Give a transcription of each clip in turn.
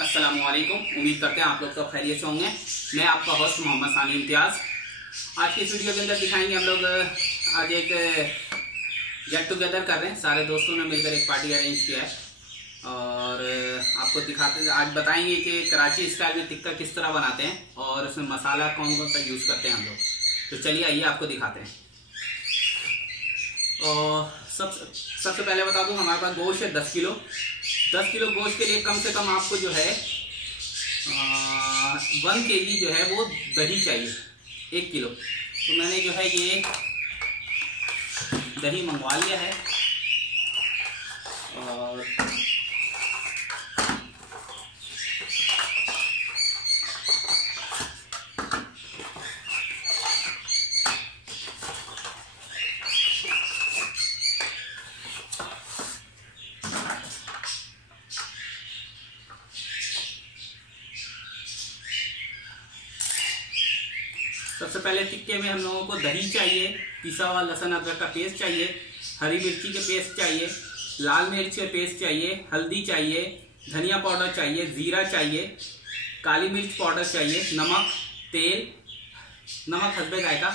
अस्सलाम वालेकुम। उम्मीद करते हैं आप लोग सब खैरियत से होंगे। मैं आपका होस्ट मोहम्मद सानी इम्तियाज़। आज की इस वीडियो के अंदर दिखाएंगे हम लोग आज एक गेट टुगेदर कर रहे हैं। सारे दोस्तों ने मिलकर एक पार्टी अरेंज किया है और आपको दिखाते आज बताएंगे कि कराची स्टाइल में टिक्का किस तरह बनाते हैं और उसमें मसाला कौन कौन सा यूज़ करते हैं हम लोग। तो चलिए आइए आपको दिखाते हैं। और सबसे पहले बता दूं, हमारे पास गोश्त है 10 किलो। 10 किलो गोश्त के लिए कम से कम आपको जो है 1 kg जो है वो दही चाहिए 1 किलो। तो मैंने जो है ये दही मंगवा लिया है और सबसे पहले टिक्के में हम लोगों को दही चाहिए, पिसा हुआ लहसुन अदरक का पेस्ट चाहिए, हरी मिर्ची के पेस्ट चाहिए, लाल मिर्च के पेस्ट चाहिए, हल्दी चाहिए, धनिया पाउडर चाहिए, जीरा चाहिए, काली मिर्च पाउडर चाहिए, नमक, तेल, नमक हस्बे जायका।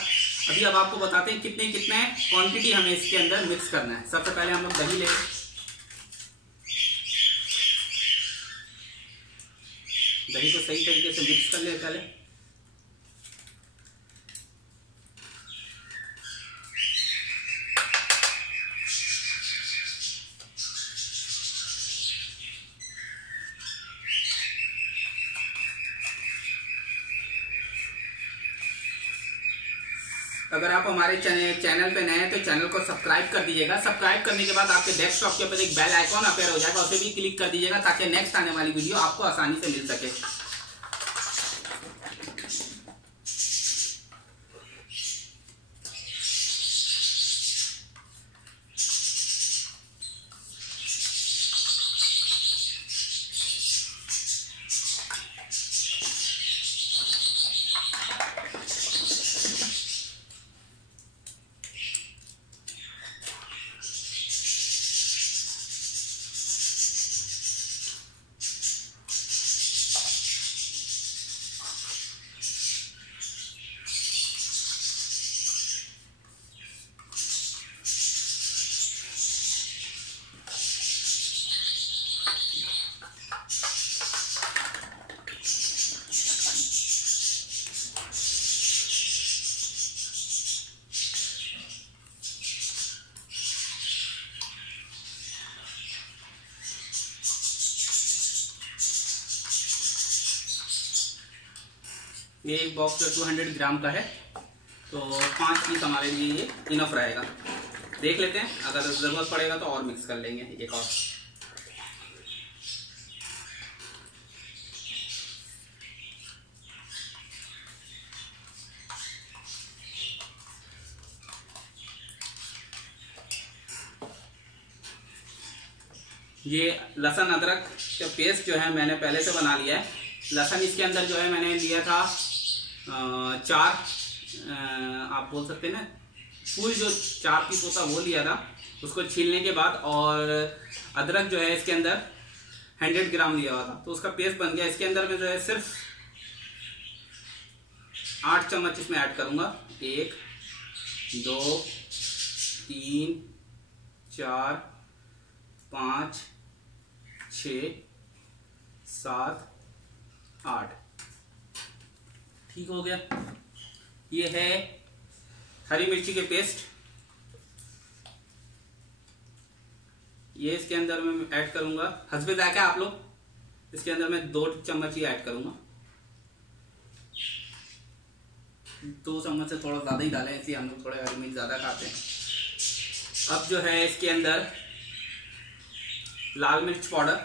अभी अब आपको बताते हैं कितने कितने क्वांटिटी हमें इसके अंदर मिक्स करना है। सबसे पहले हम लोग दही लेंगे। दही को सही तरीके से मिक्स कर ले पहले। अगर आप हमारे चैनल पे नए हैं तो चैनल को सब्सक्राइब कर दीजिएगा। सब्सक्राइब करने के बाद आपके डेस्कटॉप के ऊपर एक बेल आइकॉन अपेयर हो जाएगा, उसे भी क्लिक कर दीजिएगा ताकि नेक्स्ट आने वाली वीडियो आपको आसानी से मिल सके। ये एक बॉक्स 200 ग्राम का है, तो 5 पीस हमारे लिए ये इनफ रहेगा। देख लेते हैं, अगर ज़रूरत पड़ेगा तो और मिक्स कर लेंगे एक और। ये लहसुन अदरक का पेस्ट जो है मैंने पहले से बना लिया है। लहसुन इसके अंदर जो है मैंने लिया था 4 आप बोल सकते हैं ना, फुल जो 4 पीस होता वो लिया था, उसको छीलने के बाद। और अदरक जो है इसके अंदर 100 ग्राम लिया हुआ था, तो उसका पेस्ट बन गया। इसके अंदर मैं जो है सिर्फ 8 चम्मच इसमें ऐड करूंगा। 1 2 3 4 5 6 7 8 ठीक हो गया। ये है हरी मिर्ची के पेस्ट, ये इसके अंदर मैं ऐड करूंगा हस्बे जायका। आप लोग इसके अंदर मैं 2 चम्मच ही ऐड करूंगा। 2 चम्मच से थोड़ा ज्यादा ही डालें, इसलिए हम लोग थोड़े हरी मिर्च ज्यादा खाते हैं। अब जो है इसके अंदर लाल मिर्च पाउडर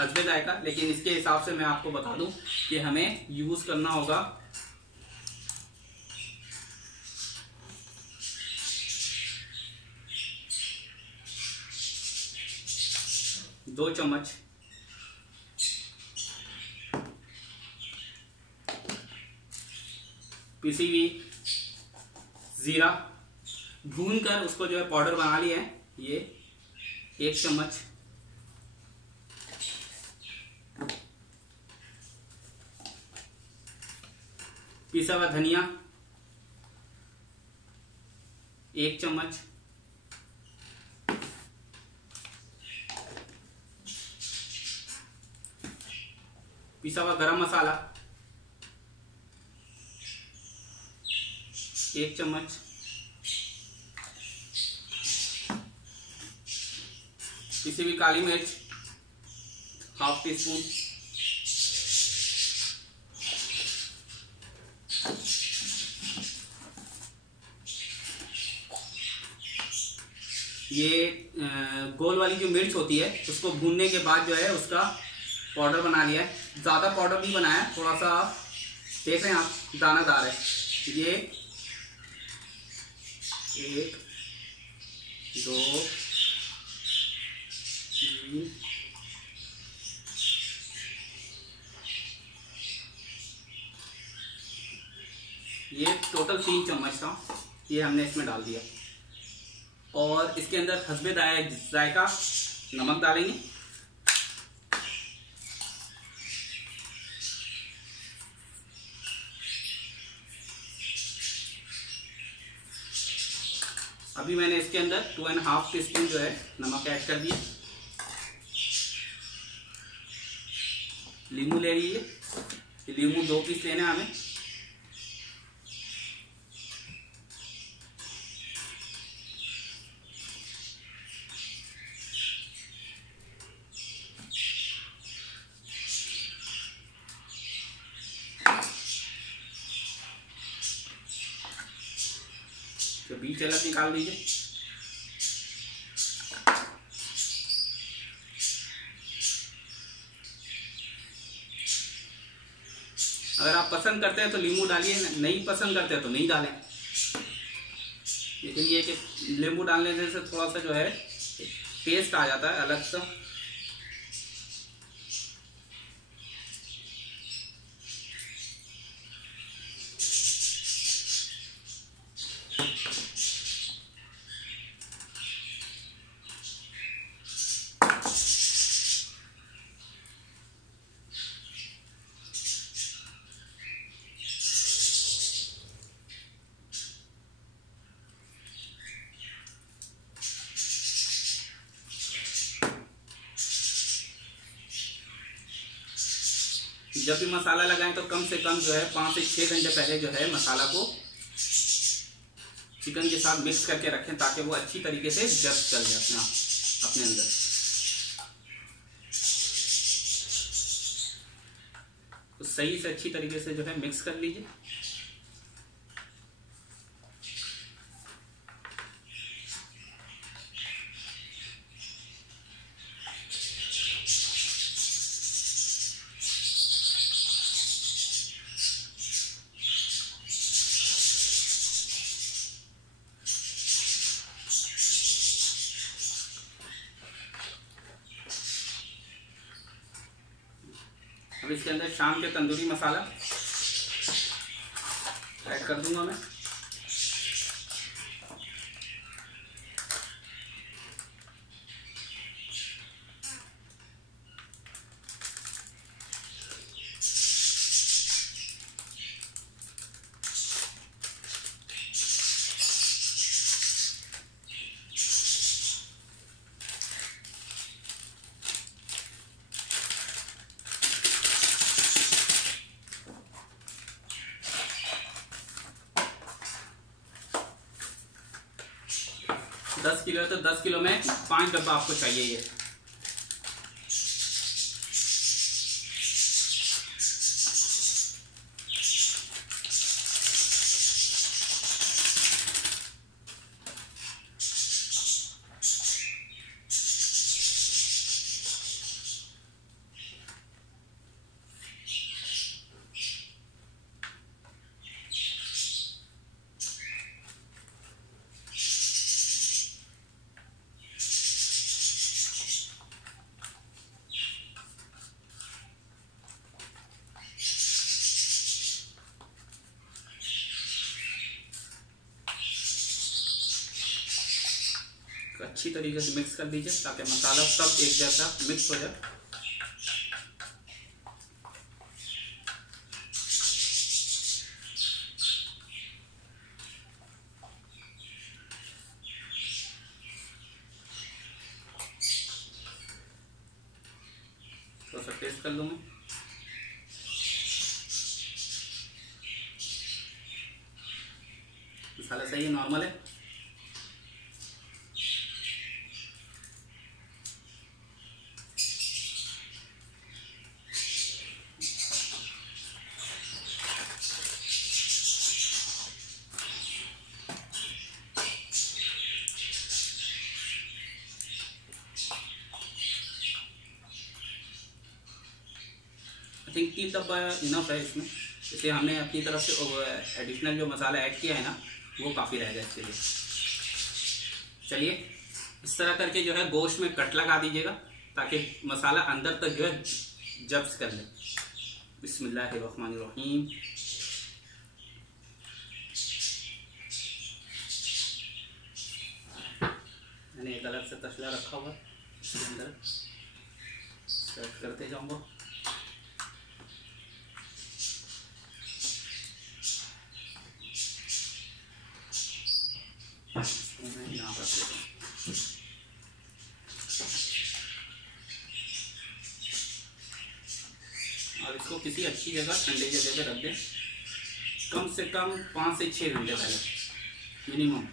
हस्बे जायका, लेकिन इसके हिसाब से मैं आपको बता दूं कि हमें यूज करना होगा 2 चम्मच। पिसी हुई जीरा भून कर उसको जो है पाउडर बना लिया है, ये 1 चम्मच। पिसा हुआ धनिया 1 चम्मच, पिसा हुआ गरम मसाला 1 चम्मच, पिसी हुई काली मिर्च 1/2 टीस्पून, ये गोल वाली जो मिर्च होती है उसको भूनने के बाद जो है उसका पाउडर बना लिया है। ज़्यादा पाउडर नहीं बनाया, थोड़ा सा देख रहे हैं आप, दानादार है ये। 1 2 3 ये टोटल 3 चम्मच था, ये हमने इसमें डाल दिया। और इसके अंदर हस्बे जायका नमक डालेंगे। अभी मैंने इसके अंदर 2.5 टीस्पून जो है नमक ऐड कर दिया। लींबू ले लीजिए, लींबू 2 पीस लेना है हमें। तो बीच अलग निकाल दीजिए। अगर आप पसंद करते हैं तो नींबू डालिए, नहीं पसंद करते हैं तो नहीं डालें। लेकिन ये कि नींबू डालने से थोड़ा सा जो है टेस्ट आ जाता है अलग सा। जब भी मसाला लगाएं तो कम से कम जो है 5 से 6 घंटे पहले जो है मसाला को चिकन के साथ मिक्स करके रखें, ताकि वो अच्छी तरीके से जब चल जाए अपने अंदर। तो सही से अच्छी तरीके से जो है मिक्स कर लीजिए। अब इसके अंदर शाम के तंदूरी मसाला ऐड कर दूंगा मैं। दस किलो है तो 10 किलो में 5 डब्बा आपको चाहिए ये। अच्छी तरीके से मिक्स कर दीजिए ताकि मसाला सब एक जैसा मिक्स हो जाए। टेस्ट कर लूँ मैं। मसाला सही है, नॉर्मल है। आई थिंक 3 डब्बा इनफ है इसमें, इसलिए हमने अपनी तरफ से एडिशनल जो मसाला ऐड किया है ना वो काफ़ी रहेगा इसके लिए। चलिए इस तरह करके जो है गोश्त में कट लगा दीजिएगा ताकि मसाला अंदर तक जो है जब्स कर ले। बिस्मिल्लाहिर्रहमानिर्रहीम। मैंने एक अलग से तसला रखा हुआ है, इसके अंदर सेट करते जाऊंगा। यहाँ रख देता हूँ। और इसको किसी अच्छी जगह, ठंडी जगह पे रख दें, कम से कम 5 से 6 घंटे पहले मिनिमम।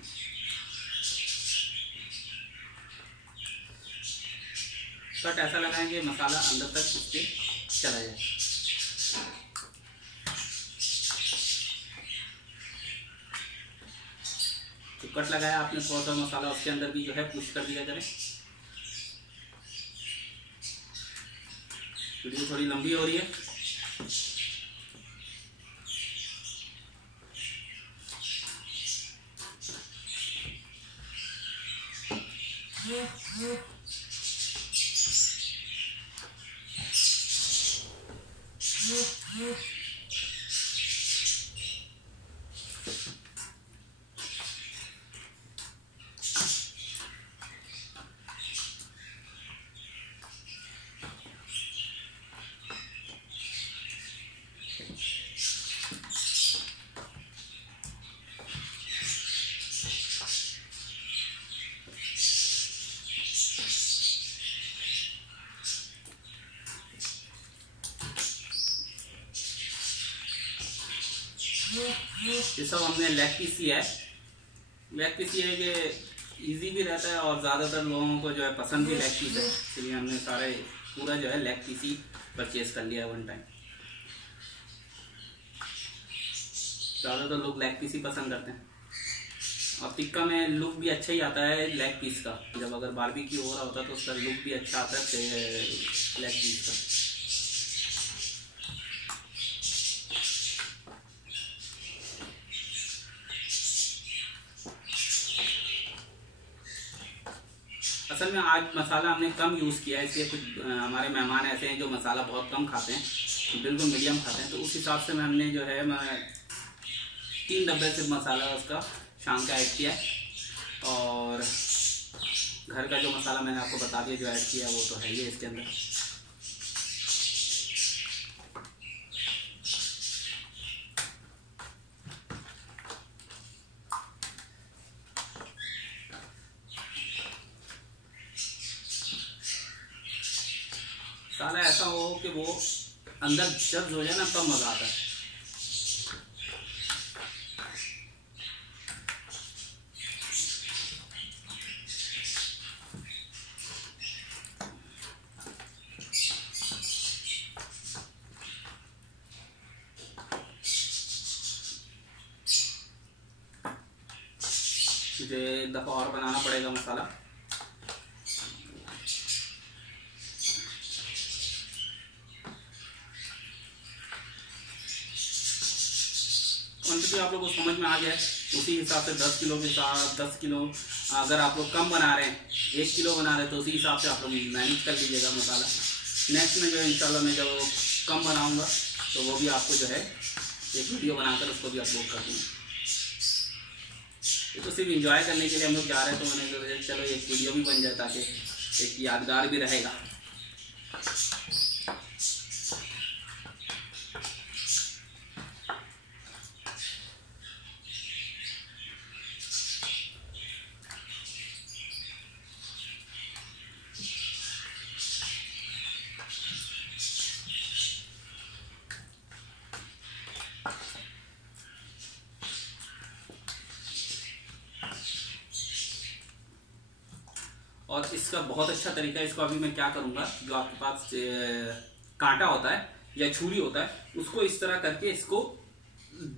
कट ऐसा लगाएंगे मसाला अंदर तक इसके चला जाए। तो कट लगाया आपने, थोड़ा सा मसाला उसके अंदर भी जो है पुश कर दिया करें। वीडियो थोड़ी लंबी हो रही है। ये सब हमने लेग पीस लिया है। लेग पीस ये है कि इजी भी रहता है और ज़्यादातर लोगों को जो है पसंद भी लेग पीस है, इसलिए हमने सारे पूरा जो है लेग पीस ही परचेज कर लिया वन टाइम। ज़्यादातर लोग लेग पीस ही पसंद करते हैं और टिक्का में लुक भी अच्छा ही आता है लेग पीस का। जब अगर बारबेक्यू हो रहा होता है तो उसका लुक भी अच्छा आता है लेग पीस का। असल में आज मसाला हमने कम यूज़ किया है, इसलिए कुछ हमारे मेहमान ऐसे हैं जो मसाला बहुत कम खाते हैं, बिल्कुल मीडियम खाते हैं, तो उस हिसाब से हमने जो है 3 डब्बे से मसाला उसका शाम का ऐड किया है। और घर का जो मसाला मैंने आपको बता दिया जो ऐड किया वो तो है ही इसके अंदर। मसाला ऐसा हो कि वो अंदर जब हो जाए ना तब मज़ा आता है। मुझे एक दफ़ा और बनाना पड़ेगा मसाला। क्वान्टिटी आप लोगों को समझ में आ जाए उसी हिसाब से 10 किलो के साथ 10 किलो, अगर आप लोग कम बना रहे हैं 1 किलो बना रहे हैं तो उसी हिसाब से आप लोग मैनेज कर लीजिएगा मसाला। नेक्स्ट में जो है इंशाल्लाह मैं जब कम बनाऊंगा तो वो भी आपको जो है एक वीडियो बनाकर उसको भी अपलोड कर दूँगा। ये तो सिर्फ इंजॉय करने के लिए हम लोग जा रहे हैं, तो मैंने कहा चलो एक वीडियो भी बन जाए ताकि एक यादगार भी रहेगा। और इसका बहुत अच्छा तरीका है। इसको अभी मैं क्या करूंगा, जो आपके पास कांटा होता है या छुरी होता है, उसको इस तरह करके इसको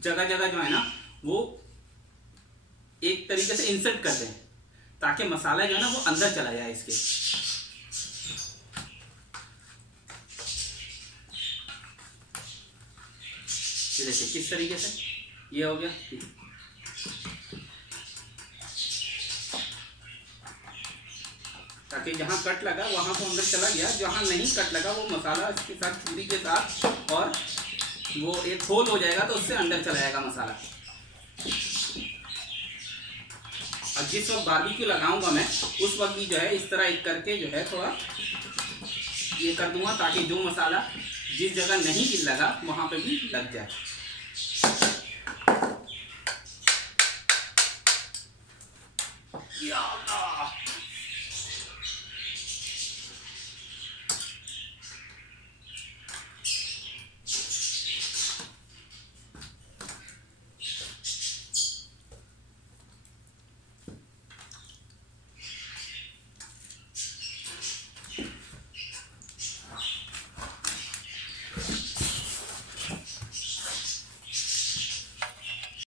जगह जगह जो है ना वो एक तरीके से इंसर्ट कर दें, ताकि मसाला जो है ना वो अंदर चला जाए इसके। ये देखिए किस तरीके से ये हो गया। ताकि जहां कट लगा वहां तो अंदर चला गया, जहां नहीं कट लगा वो मसाला इसके साथ छुरी के साथ और वो एक होल हो जाएगा तो उससे अंदर चला जाएगा मसाला। और जिस वक्त बारबेक्यू लगाऊंगा मैं उस वक्त भी जो है इस तरह एक करके जो है थोड़ा ये कर दूंगा, ताकि जो मसाला जिस जगह नहीं लगा वहां पे भी लग जाए।